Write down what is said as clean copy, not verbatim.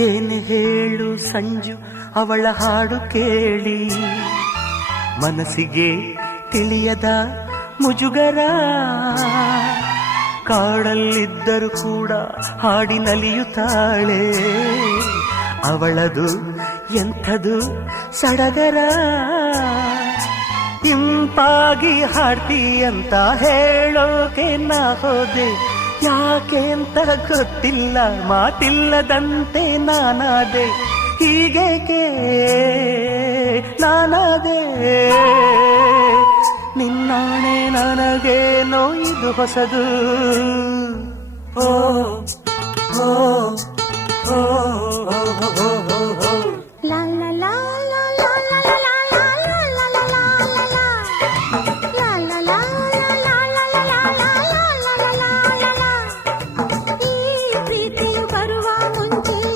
ಏನು ಹೇಳು ಸಂಜು ಅವಳ ಹಾಡು ಕೇಳಿ, ಮನಸ್ಸಿಗೆ ತಿಳಿಯದ ಮುಜುಗರ. ಕಾಡಲ್ಲಿದ್ದರೂ ಕೂಡ ಹಾಡಿ ನಲಿಯುತ್ತಾಳೆ, ಅವಳದು ಎಂಥದು ಸಡಗರ. ಇಂಪಾಗಿ ಹಾಡ್ತಿ ಅಂತ ಹೇಳೋಕೆ ನಾ ಹೋದೆ, ಯಾಕೆ ಅಂತ ಗೊತ್ತಿಲ್ಲ, ಮಾತಿಲ್ಲದಂತೆ ನಾನಾದೆ. ಹೀಗೇಕೆ ನಾನಾದೆ, ನಿನ್ನಾಣೆ ನನಗೇನೋ ಇದು ಹೊಸದು. ಓ ಓ ಓ ಓ